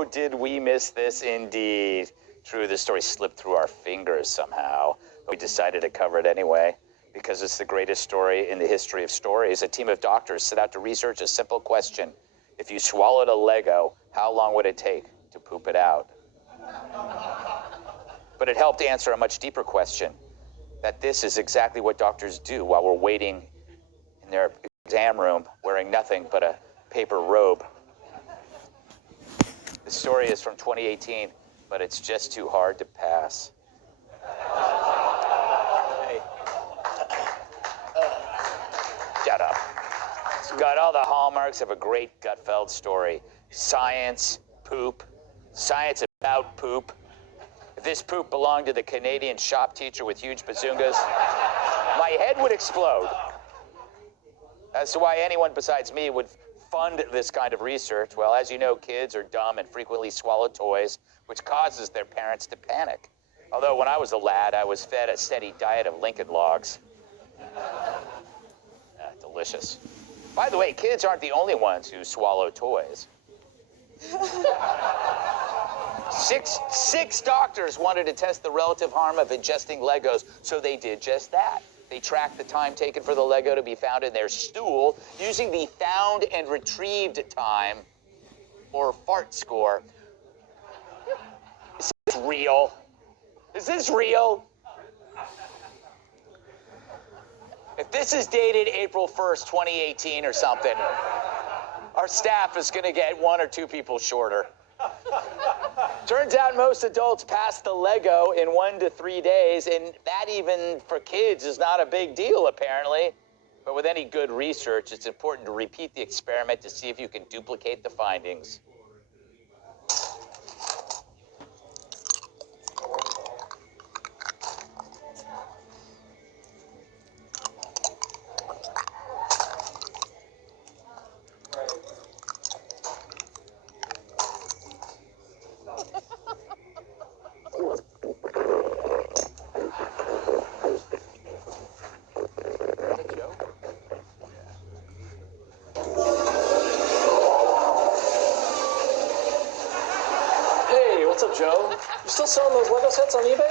Oh, did we miss this indeed? True, this story slipped through our fingers somehow. But we decided to cover it anyway, because it's the greatest story in the history of stories. A team of doctors set out to research a simple question. If you swallowed a Lego, how long would it take to poop it out? But it helped answer a much deeper question, that this is exactly what doctors do while we're waiting in their exam room, wearing nothing but a paper robe. The story is from 2018, but it's just too hard to pass. Hey. Shut up. It's got all the hallmarks of a great Gutfeld story. Science, poop, science about poop. If this poop belonged to the Canadian shop teacher with huge bazungas, my head would explode. As to why anyone besides me would fund this kind of research, well, as you know, kids are dumb and frequently swallow toys, which causes their parents to panic. Although when I was a lad, I was fed a steady diet of Lincoln Logs. Delicious. By the way, kids aren't the only ones who swallow toys. Six doctors wanted to test the relative harm of ingesting Legos, so they did just that. They tracked the time taken for the Lego to be found in their stool using the found and retrieved time, or fart score. Is this real? Is this real? If this is dated April 1st, 2018 or something, our staff is going to get 1 or 2 people shorter. Turns out most adults pass the Lego in 1 to 3 days, and that even for kids is not a big deal, apparently. But with any good research, it's important to repeat the experiment to see if you can duplicate the findings. What's up, Joe? You still selling those Lego sets on eBay?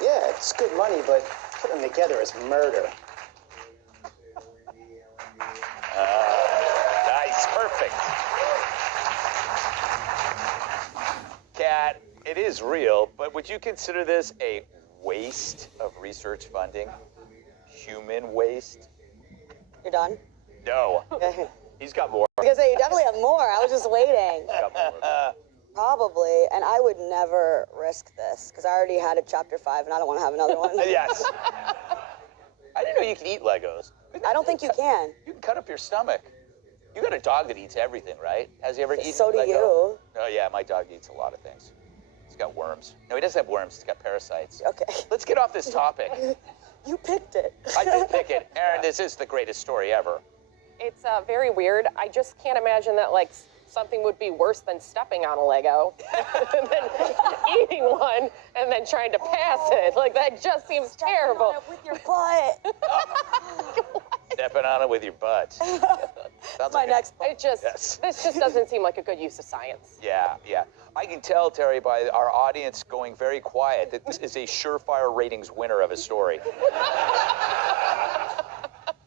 Yeah, it's good money, but putting them together is murder. Nice, perfect. Kat, it is real, but would you consider this a waste of research funding? Human waste? You're done? No. He's got more. I was gonna say, you definitely have more. I was just waiting. He's got more. Probably, and I would never risk this, because I already had a chapter 5, and I don't want to have another one. Yes. I didn't know you could eat Legos. I don't think you can. You can cut up your stomach. You got a dog that eats everything, right? Has he ever eaten So do Lego? you. Oh, yeah, my dog eats a lot of things. He's got worms. No, he doesn't have worms. He's got parasites. Okay. Let's get off this topic. You picked it. I did pick it. Aaron, this is the greatest story ever. It's very weird. I just can't imagine that, like, something would be worse than stepping on a Lego and then eating one and then trying to pass it. Like, that just seems terrible. On it with your butt. Stepping on it with your butt. Sounds My like next book. Yes. This just doesn't seem like a good use of science. Yeah. I can tell, Terry, by our audience going very quiet, that this is a surefire ratings winner of a story.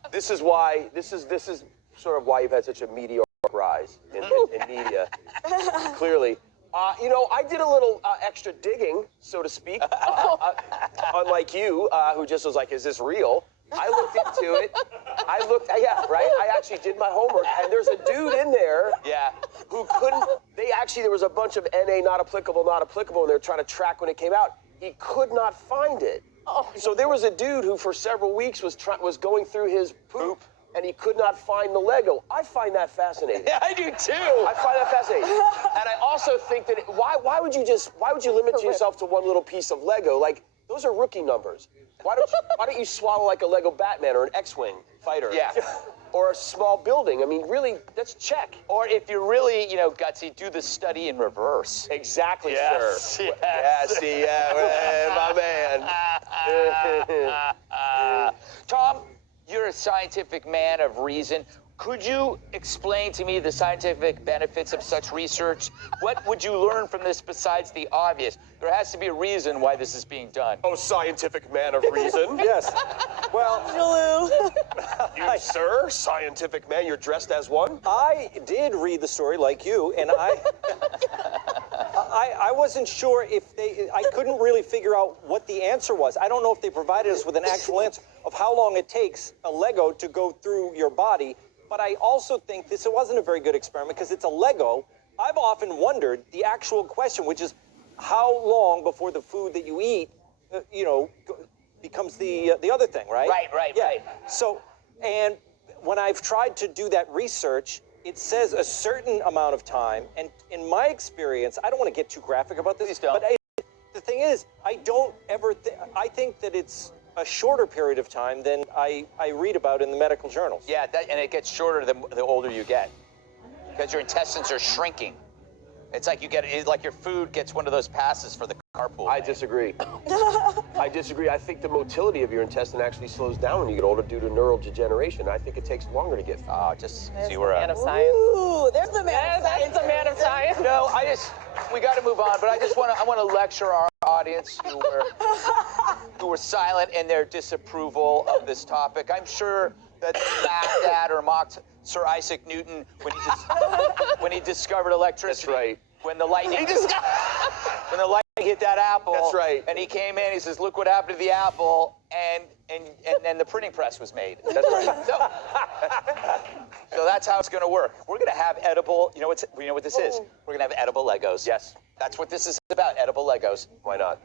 This is sort of why you've had such a meteoric rise in media. Clearly. You know, I did a little extra digging, so to speak. Unlike you, who just was like, is this real? I looked into it. Yeah, right? I actually did my homework, and there's a dude in there who couldn't, there was a bunch of NA not applicable, and they're trying to track when it came out. He could not find it. So there was a dude who for several weeks was going through his poop, and he could not find the Lego. I find that fascinating. Yeah, I do too. I find that fascinating. And I also think that why would you limit yourself to one little piece of Lego? Like, those are rookie numbers. Why don't you swallow like a Lego Batman or an X-Wing fighter? Yeah. Or a small building. I mean, really, that's check. Or if you're really, gutsy, do the study in reverse. Exactly, Yes, sir. yes. My man. Tom, you're a scientific man of reason. Could you explain to me the scientific benefits of such research? What would you learn from this besides the obvious? There has to be a reason why this is being done. Oh, scientific man of reason. Yes. Well, You, sir, scientific man, you're dressed as one? I did read the story like you, and I wasn't sure if I couldn't really figure out what the answer was. I don't know if they provided us with an actual answer of how long it takes a Lego to go through your body. But I also think this wasn't a very good experiment because it's a Lego. I've often wondered the actual question, which is how long before the food that you eat, becomes the other thing, right? Right. So, and when I've tried to do that research, it says a certain amount of time. And in my experience, I don't want to get too graphic about this, Please don't. but the thing is, I don't ever I think that it's a shorter period of time than I read about in the medical journals. Yeah, and it gets shorter the older you get because your intestines are shrinking. It's like like your food gets one of those passes for the carpool. I disagree. I disagree. I think the motility of your intestine actually slows down when you get older due to neural degeneration. I think it takes longer to get food. Just There's see the where man of science. Ooh, there's the man. That's a man of science. No, we got to move on, but I want to lecture our audience who were silent in their disapproval of this topic. I'm sure that they laughed at or mocked Sir Isaac Newton when he discovered electricity. That's right. When the lightning hit that apple. That's right. And he came in, he says, "Look what happened to the apple," and then the printing press was made. That's right. So that's how it's going to work. We're going to have edible. You know what this is? We're going to have edible Legos. Yes. That's what this is about. Edible Legos. Why not?